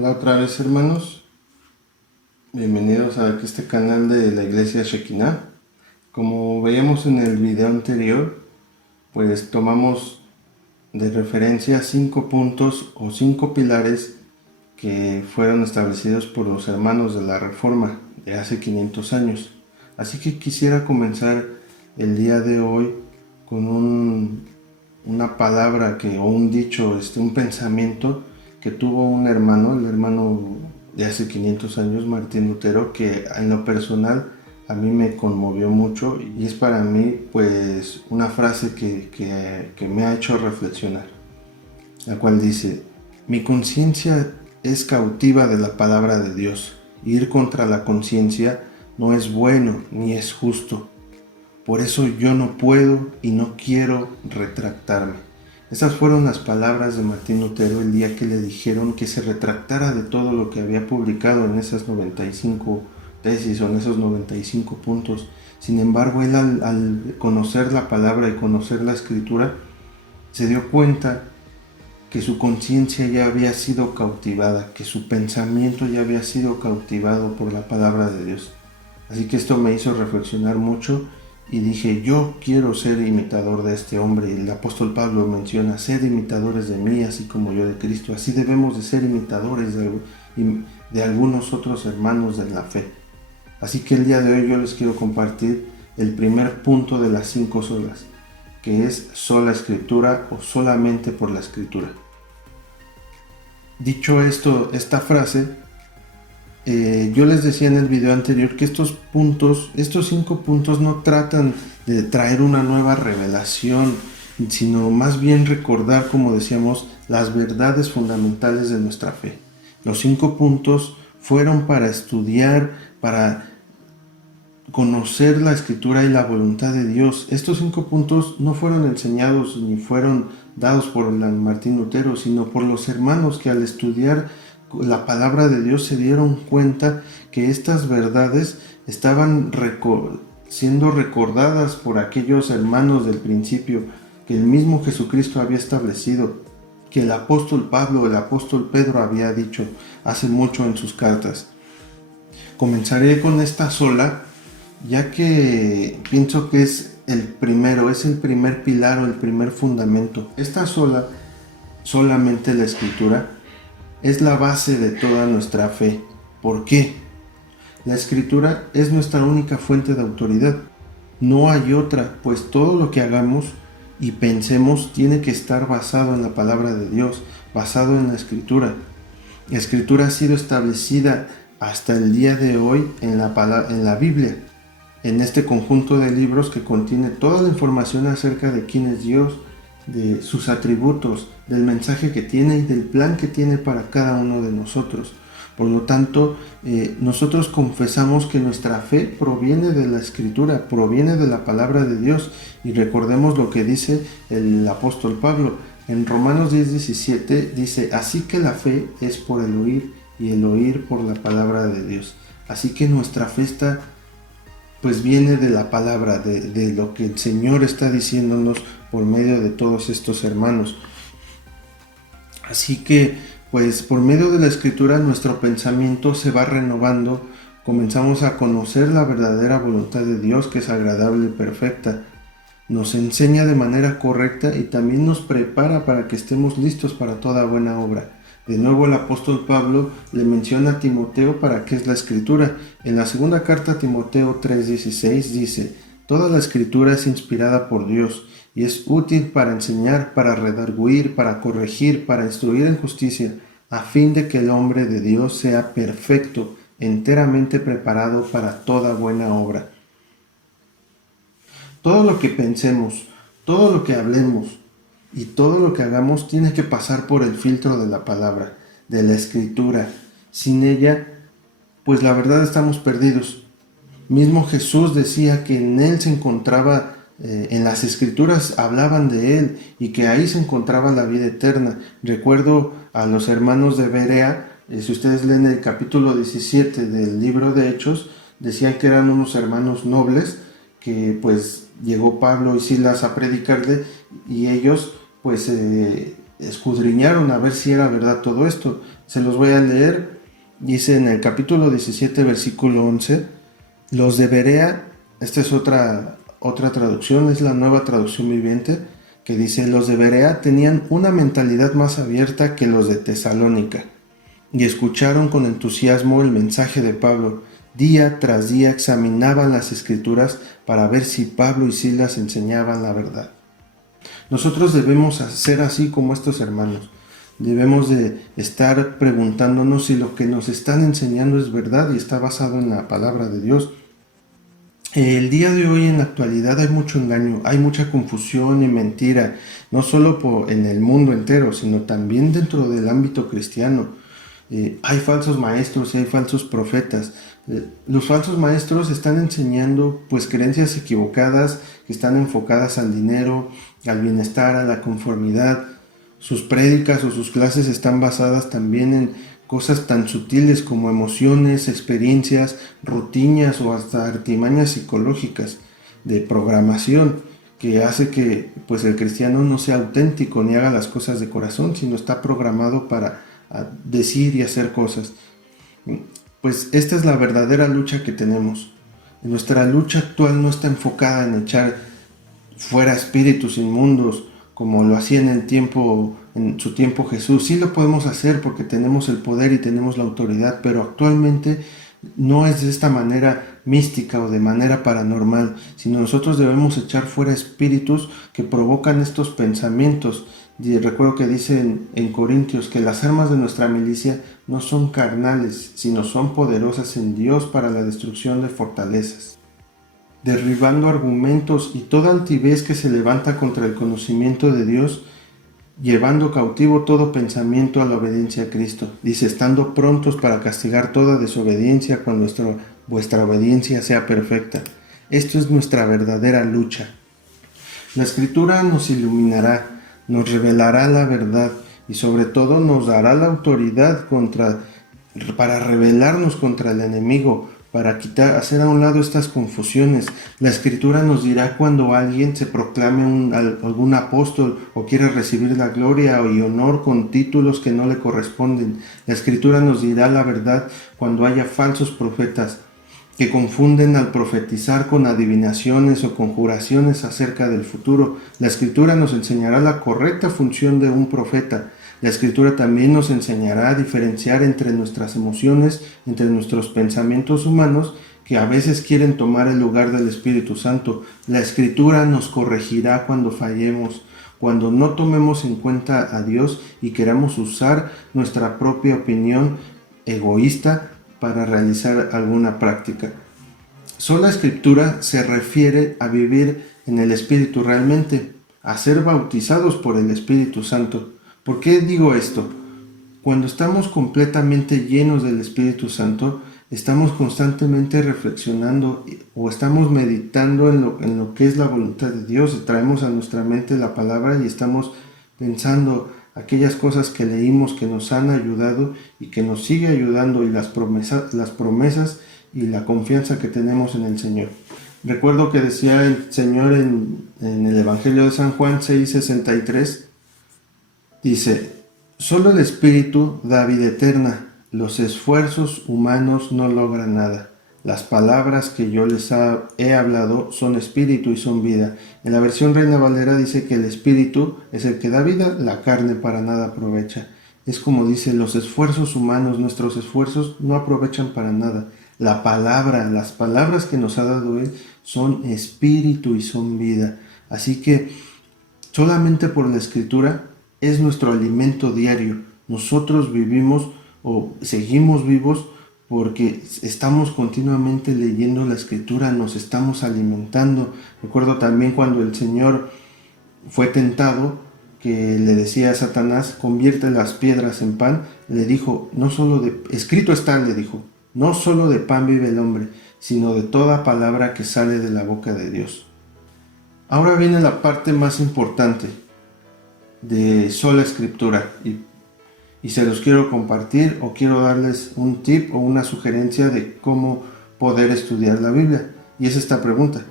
Hola otra vez hermanos, bienvenidos a este canal de la iglesia Shekinah. Como veíamos en el video anterior, pues tomamos de referencia 5 puntos o 5 pilares que fueron establecidos por los hermanos de la Reforma de hace 500 años. Así que quisiera comenzar el día de hoy con una palabra o un dicho, un pensamiento que tuvo un hermano, el hermano de hace 500 años, Martín Lutero, que en lo personal a mí me conmovió mucho y es para mí pues una frase que me ha hecho reflexionar, la cual dice: mi conciencia es cautiva de la palabra de Dios. Ir contra la conciencia no es bueno ni es justo. Por eso yo no puedo y no quiero retractarme. Esas fueron las palabras de Martín Lutero el día que le dijeron que se retractara de todo lo que había publicado en esas 95 tesis o en esos 95 puntos. Sin embargo, él al conocer la palabra y conocer la escritura, se dio cuenta que su conciencia ya había sido cautivada, que su pensamiento ya había sido cautivado por la palabra de Dios. Así que esto me hizo reflexionar mucho y dije: yo quiero ser imitador de este hombre. El apóstol Pablo menciona: sed imitadores de mí, así como yo de Cristo. Así debemos de ser imitadores de algunos otros hermanos de la fe. Así que el día de hoy yo les quiero compartir el primer punto de las 5 solas, que es sola escritura o solamente por la escritura. Dicho esto, esta frase, yo les decía en el video anterior que estos 5 puntos no tratan de traer una nueva revelación, sino más bien recordar, como decíamos, las verdades fundamentales de nuestra fe. Los 5 puntos fueron para estudiar, para conocer la escritura y la voluntad de Dios. Estos 5 puntos no fueron enseñados ni fueron dados por Martín Lutero, sino por los hermanos que al estudiar la palabra de Dios se dieron cuenta que estas verdades estaban siendo recordadas por aquellos hermanos del principio, que el mismo Jesucristo había establecido, que el apóstol Pablo, el apóstol Pedro había dicho hace mucho en sus cartas. Comenzaré con esta sola, ya que pienso que es el primer pilar o el primer fundamento. Esta sola, solamente la escritura, es la base de toda nuestra fe. ¿Por qué? La escritura es nuestra única fuente de autoridad. No hay otra, pues todo lo que hagamos y pensemos tiene que estar basado en la palabra de Dios, basado en la escritura. La escritura ha sido establecida hasta el día de hoy en la Biblia, en este conjunto de libros que contiene toda la información acerca de quién es Dios, de sus atributos, del mensaje que tiene y del plan que tiene para cada uno de nosotros. Por lo tanto, nosotros confesamos que nuestra fe proviene de la escritura, proviene de la palabra de Dios, y recordemos lo que dice el apóstol Pablo en Romanos 10:17, dice: así que la fe es por el oír y el oír por la palabra de Dios. Así que nuestra fe pues viene de la palabra, de lo que el Señor está diciéndonos por medio de todos estos hermanos. Así que pues por medio de la escritura nuestro pensamiento se va renovando, comenzamos a conocer la verdadera voluntad de Dios, que es agradable y perfecta. Nos enseña de manera correcta y también nos prepara para que estemos listos para toda buena obra. De nuevo el apóstol Pablo le menciona a Timoteo para qué es la escritura. En la segunda carta a Timoteo 3:16 dice: toda la escritura es inspirada por Dios y es útil para enseñar, para redarguir, para corregir, para instruir en justicia, a fin de que el hombre de Dios sea perfecto, enteramente preparado para toda buena obra. Todo lo que pensemos, todo lo que hablemos y todo lo que hagamos tiene que pasar por el filtro de la palabra, de la escritura. Sin ella, pues la verdad estamos perdidos. Mismo Jesús decía que en él se encontraba, en las escrituras hablaban de él y que ahí se encontraba la vida eterna. Recuerdo a los hermanos de Berea, si ustedes leen el capítulo 17 del libro de Hechos, decían que eran unos hermanos nobles, que pues llegó Pablo y Silas a predicarle y ellos pues escudriñaron a ver si era verdad todo esto. Se los voy a leer. Dice en el capítulo 17, versículo 11, los de Berea, esta es otra traducción, es la Nueva Traducción Viviente, que dice, los de Berea tenían una mentalidad más abierta que los de Tesalónica y escucharon con entusiasmo el mensaje de Pablo. Día tras día examinaban las escrituras para ver si Pablo y Silas enseñaban la verdad. Nosotros debemos ser así como estos hermanos. Debemos de estar preguntándonos si lo que nos están enseñando es verdad y está basado en la palabra de Dios. El día de hoy en la actualidad hay mucho engaño, hay mucha confusión y mentira, no solo en el mundo entero, sino también dentro del ámbito cristiano. Hay falsos maestros y hay falsos profetas. Los falsos maestros están enseñando pues creencias equivocadas que están enfocadas al dinero, al bienestar, a la conformidad. Sus prédicas o sus clases están basadas también en cosas tan sutiles como emociones, experiencias, rutinas o hasta artimañas psicológicas de programación que hace que pues el cristiano no sea auténtico ni haga las cosas de corazón, sino está programado para decir y hacer cosas. Pues esta es la verdadera lucha que tenemos. Nuestra lucha actual no está enfocada en echar fuera espíritus inmundos como lo hacía en su tiempo Jesús. Sí lo podemos hacer porque tenemos el poder y tenemos la autoridad, pero actualmente no es de esta manera mística o de manera paranormal, sino nosotros debemos echar fuera espíritus que provocan estos pensamientos. Y recuerdo que dice en Corintios que las armas de nuestra milicia no son carnales, sino son poderosas en Dios para la destrucción de fortalezas, derribando argumentos y toda altivez que se levanta contra el conocimiento de Dios, llevando cautivo todo pensamiento a la obediencia a Cristo. Dice, estando prontos para castigar toda desobediencia cuando vuestra obediencia sea perfecta. Esto es nuestra verdadera lucha. La Escritura nos iluminará, nos revelará la verdad y sobre todo nos dará la autoridad para rebelarnos contra el enemigo, para hacer a un lado estas confusiones. La Escritura nos dirá cuando alguien se proclame algún apóstol o quiere recibir la gloria y honor con títulos que no le corresponden. La Escritura nos dirá la verdad cuando haya falsos profetas que confunden al profetizar con adivinaciones o conjuraciones acerca del futuro. La Escritura nos enseñará la correcta función de un profeta. La Escritura también nos enseñará a diferenciar entre nuestras emociones, entre nuestros pensamientos humanos, que a veces quieren tomar el lugar del Espíritu Santo. La Escritura nos corregirá cuando fallemos, cuando no tomemos en cuenta a Dios y queramos usar nuestra propia opinión egoísta para realizar alguna práctica. Sola Escritura se refiere a vivir en el Espíritu realmente, a ser bautizados por el Espíritu Santo. ¿Por qué digo esto? Cuando estamos completamente llenos del Espíritu Santo, estamos constantemente reflexionando o estamos meditando en lo que es la voluntad de Dios. Traemos a nuestra mente la palabra y estamos pensando aquellas cosas que leímos que nos han ayudado y que nos sigue ayudando, y las promesas y la confianza que tenemos en el Señor. Recuerdo que decía el Señor en el Evangelio de San Juan 6:63, dice, solo el Espíritu da vida eterna, los esfuerzos humanos no logran nada. Las palabras que yo les he hablado son espíritu y son vida. En la versión Reina Valera dice que el espíritu es el que da vida, la carne para nada aprovecha. Es como dice, los esfuerzos humanos, nuestros esfuerzos no aprovechan para nada. La palabra, las palabras que nos ha dado Él son espíritu y son vida. Así que solamente por la Escritura es nuestro alimento diario. Nosotros vivimos o seguimos vivos porque estamos continuamente leyendo la Escritura, nos estamos alimentando. Recuerdo también cuando el Señor fue tentado, que le decía a Satanás, convierte las piedras en pan, le dijo, escrito está, le dijo, no solo de pan vive el hombre, sino de toda palabra que sale de la boca de Dios. Ahora viene la parte más importante de sola Escritura, y se los quiero compartir o quiero darles un tip o una sugerencia de cómo poder estudiar la Biblia. Y es esta pregunta: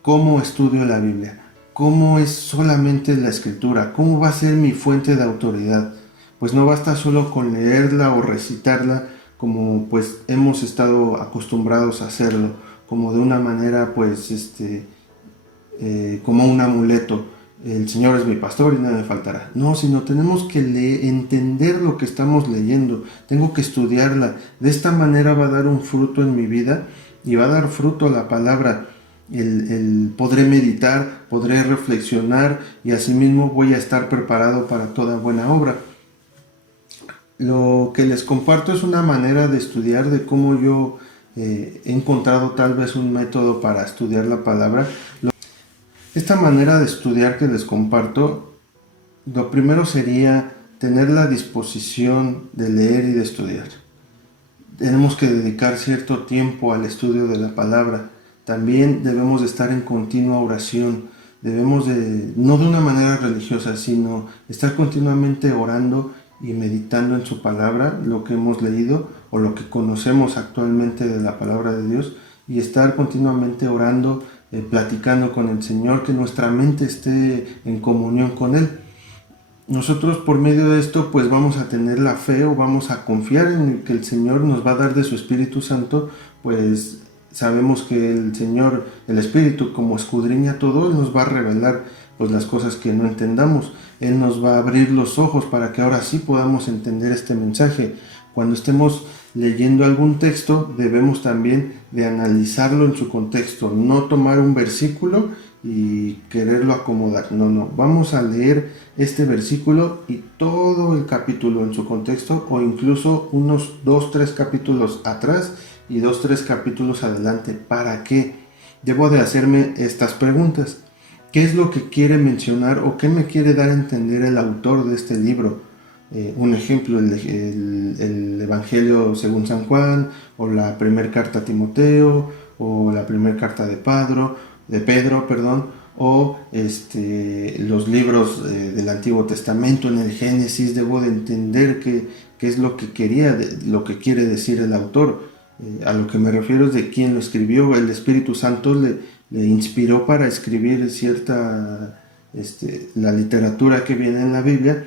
¿cómo estudio la Biblia? ¿cómo es solamente la escritura? ¿Cómo va a ser mi fuente de autoridad? Pues no basta solo con leerla o recitarla como pues hemos estado acostumbrados a hacerlo, como de una manera pues como un amuleto. El Señor es mi pastor y nada me faltará. No, sino tenemos que entender lo que estamos leyendo. Tengo que estudiarla. De esta manera va a dar un fruto en mi vida y va a dar fruto la palabra. Podré meditar, podré reflexionar y asimismo voy a estar preparado para toda buena obra. Lo que les comparto es una manera de estudiar, de cómo yo he encontrado tal vez un método para estudiar la palabra. Esta manera de estudiar que les comparto, lo primero sería tener la disposición de leer y de estudiar. Tenemos que dedicar cierto tiempo al estudio de la palabra. También debemos de estar en continua oración. Debemos de, no de una manera religiosa, sino estar continuamente orando y meditando en su palabra, lo que hemos leído o lo que conocemos actualmente de la palabra de Dios, y estar continuamente orando, platicando con el Señor, que nuestra mente esté en comunión con Él. Nosotros por medio de esto pues vamos a tener la fe o vamos a confiar en que el Señor nos va a dar de su Espíritu Santo, pues sabemos que el Señor, el Espíritu, como escudriña todo, Él nos va a revelar pues las cosas que no entendamos. Él nos va a abrir los ojos para que ahora sí podamos entender este mensaje. Cuando estemos leyendo algún texto, debemos también de analizarlo en su contexto, no tomar un versículo y quererlo acomodar. No, vamos a leer este versículo y todo el capítulo en su contexto, o incluso unos 2-3 capítulos atrás y 2-3 capítulos adelante. ¿Para qué? Debo de hacerme estas preguntas. ¿Qué es lo que quiere mencionar o qué me quiere dar a entender el autor de este libro? Un ejemplo, el Evangelio según San Juan, o la primera carta a Timoteo, o la primera carta de Pedro, o los libros del Antiguo Testamento. En el Génesis debo de entender qué es lo que lo que quiere decir el autor. A lo que me refiero es de quién lo escribió. El Espíritu Santo le inspiró para escribir la literatura que viene en la Biblia.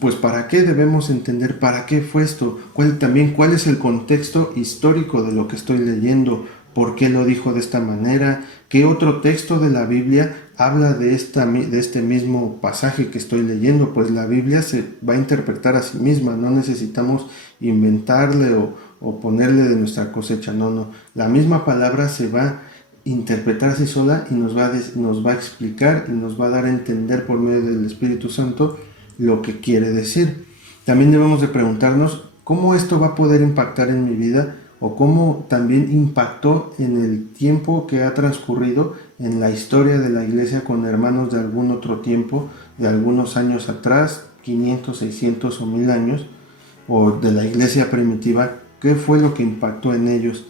Pues ¿para qué debemos entender para qué fue esto? ¿Cuál es el contexto histórico de lo que estoy leyendo? ¿Por qué lo dijo de esta manera? ¿Qué otro texto de la Biblia habla de este mismo pasaje que estoy leyendo? Pues la Biblia se va a interpretar a sí misma, no necesitamos inventarle o ponerle de nuestra cosecha, no. La misma palabra se va a interpretar así sola y nos va a explicar y nos va a dar a entender por medio del Espíritu Santo lo que quiere decir. También debemos de preguntarnos cómo esto va a poder impactar en mi vida, o cómo también impactó en el tiempo que ha transcurrido en la historia de la iglesia con hermanos de algún otro tiempo, de algunos años atrás, 500, 600 o 1000 años, o de la iglesia primitiva. ¿Qué fue lo que impactó en ellos?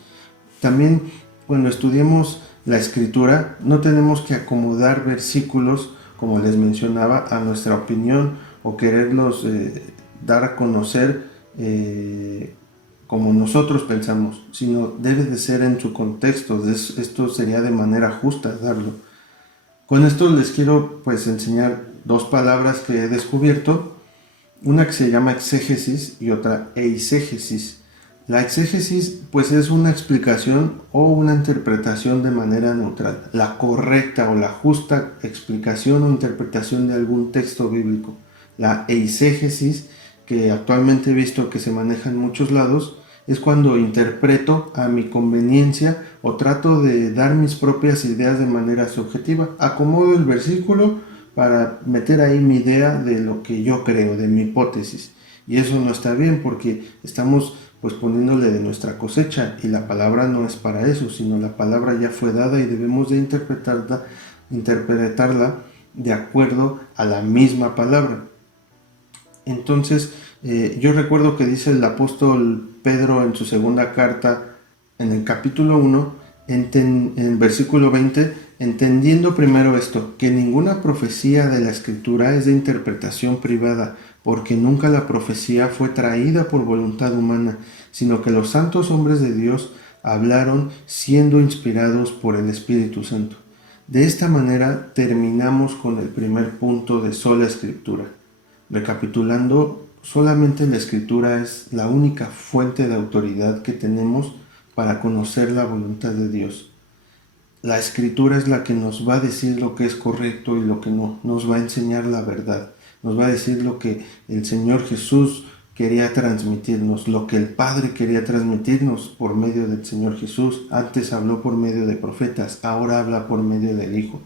También cuando estudiemos la escritura no tenemos que acomodar versículos, como les mencionaba, a nuestra opinión o quererlos dar a conocer como nosotros pensamos, sino debe de ser en su contexto. Esto sería de manera justa darlo. Con esto les quiero pues enseñar dos palabras que he descubierto, una que se llama exégesis y otra eisegesis. La exégesis pues es una explicación o una interpretación de manera neutral, la correcta o la justa explicación o interpretación de algún texto bíblico. La eisegesis, que actualmente he visto que se maneja en muchos lados, es cuando interpreto a mi conveniencia o trato de dar mis propias ideas de manera subjetiva. Acomodo el versículo para meter ahí mi idea de lo que yo creo, de mi hipótesis. Y eso no está bien, porque estamos pues poniéndole de nuestra cosecha, y la palabra no es para eso, sino la palabra ya fue dada y debemos de interpretarla de acuerdo a la misma palabra. Entonces, yo recuerdo que dice el apóstol Pedro en su segunda carta, en el capítulo 1, en el versículo 20, entendiendo primero esto, que ninguna profecía de la Escritura es de interpretación privada, porque nunca la profecía fue traída por voluntad humana, sino que los santos hombres de Dios hablaron siendo inspirados por el Espíritu Santo. De esta manera terminamos con el primer punto de sola escritura. Recapitulando, solamente la escritura es la única fuente de autoridad que tenemos para conocer la voluntad de Dios. La escritura es la que nos va a decir lo que es correcto y lo que no, nos va a enseñar la verdad, nos va a decir lo que el Señor Jesús quería transmitirnos, lo que el Padre quería transmitirnos por medio del Señor Jesús. Antes habló por medio de profetas, ahora habla por medio del Hijo.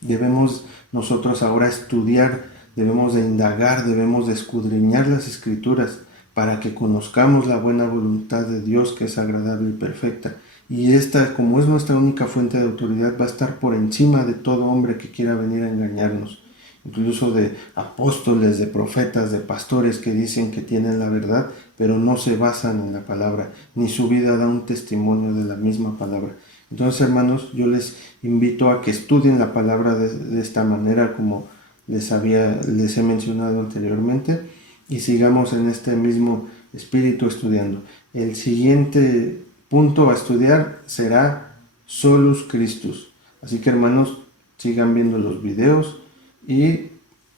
Debemos nosotros ahora estudiar, debemos de indagar, debemos de escudriñar las Escrituras para que conozcamos la buena voluntad de Dios, que es agradable y perfecta. Y esta, como es nuestra única fuente de autoridad, va a estar por encima de todo hombre que quiera venir a engañarnos, incluso de apóstoles, de profetas, de pastores que dicen que tienen la verdad, pero no se basan en la palabra, ni su vida da un testimonio de la misma palabra. Entonces, hermanos, yo les invito a que estudien la palabra de esta manera, como les he mencionado anteriormente, y sigamos en este mismo espíritu estudiando. El siguiente punto a estudiar será Solus Christus. Así que, hermanos, sigan viendo los videos y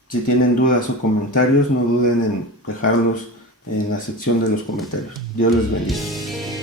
si tienen dudas o comentarios, no duden en dejarlos en la sección de los comentarios. Dios les bendiga.